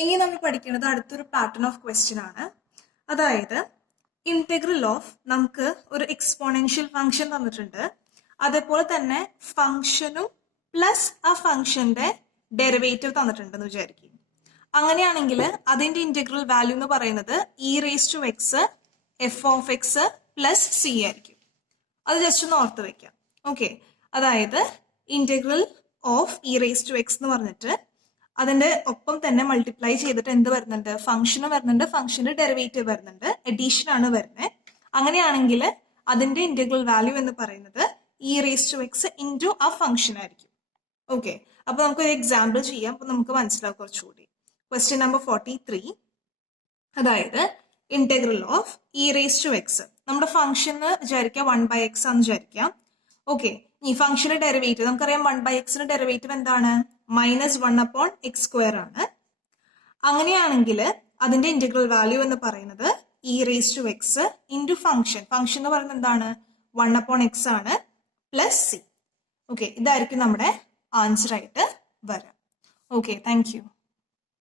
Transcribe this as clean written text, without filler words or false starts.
ഇനി നമ്മൾ പഠിക്കുന്നത് അടുത്തൊരു പാറ്റേൺ ഓഫ് ക്വസ്റ്റ്യൻ ആണ്. അതായത് ഇന്റഗ്രൽ ഓഫ് നമുക്ക് ഒരു എക്സ്പോണൻഷ്യൽ ഫംഗ്ഷൻ തന്നിട്ടുണ്ട്, അതേപോലെ തന്നെ ഫംഗ്ഷനും പ്ലസ് ആ ഫംഗ്ഷന്റെ ഡെറിവേറ്റീവ് തന്നിട്ടുണ്ടെന്ന് വിചാരിക്കും. അങ്ങനെയാണെങ്കിൽ അതിന്റെ ഇന്റഗ്രൽ വാല്യൂ എന്ന് പറയുന്നത് e⁻x f(x) പ്ലസ് c ആയിരിക്കും. അത് ജസ്റ്റ് ഒന്ന് ഓർത്ത് വെക്കാം. ഓക്കെ, അതായത് ഇന്റഗ്രൽ ഓഫ് e⁻x എന്ന് പറഞ്ഞിട്ട് അതിന്റെ ഒപ്പം തന്നെ മൾട്ടിപ്ലൈ ചെയ്തിട്ട് എന്ത് വരുന്നുണ്ട്, ഫംഗ്ഷന് വരുന്നുണ്ട്, ഫംഗ്ഷന്റെ ഡെറിവേറ്റീവ് വരുന്നുണ്ട്, എഡീഷൻ ആണ് വരുന്നത്. അങ്ങനെയാണെങ്കിൽ അതിന്റെ ഇന്റഗ്രൽ വാല്യൂ എന്ന് പറയുന്നത് e⁻x ഇൻറ്റു ആ ഫംഗ്ഷൻ ആയിരിക്കും. ഓക്കെ, അപ്പൊ നമുക്കൊരു എക്സാമ്പിൾ ചെയ്യാം, അപ്പൊ നമുക്ക് മനസ്സിലാവും കുറച്ചുകൂടി. ക്വസ്റ്റ്യൻ നമ്പർ 43, അതായത് ഇന്റഗ്രൽ ഓഫ് e⁻x, നമ്മുടെ ഫംഗ്ഷൻ വിചാരിക്കാം 1/x ആണെന്ന് വിചാരിക്കാം. ഓക്കെ, ഈ ഫംഗ്ഷന്റെ ഡെറിവേറ്റീവ് നമുക്കറിയാം, 1/xന്റെ ഡെറിവേറ്റീവ് എന്താണ്, -1/x² ആണ്. അങ്ങനെയാണെങ്കിൽ അതിന്റെ ഇന്റഗ്രൽ വാല്യൂ എന്ന് പറയുന്നത് e⁻x ഇൻറ്റു ഫംഗ്ഷൻ എന്ന് പറയുന്നത് എന്താണ്, 1/x ആണ് പ്ലസ് c. ഓക്കെ, ഇതായിരിക്കും നമ്മുടെ ആൻസർ ആയിട്ട് വരാം. Okay, thank you.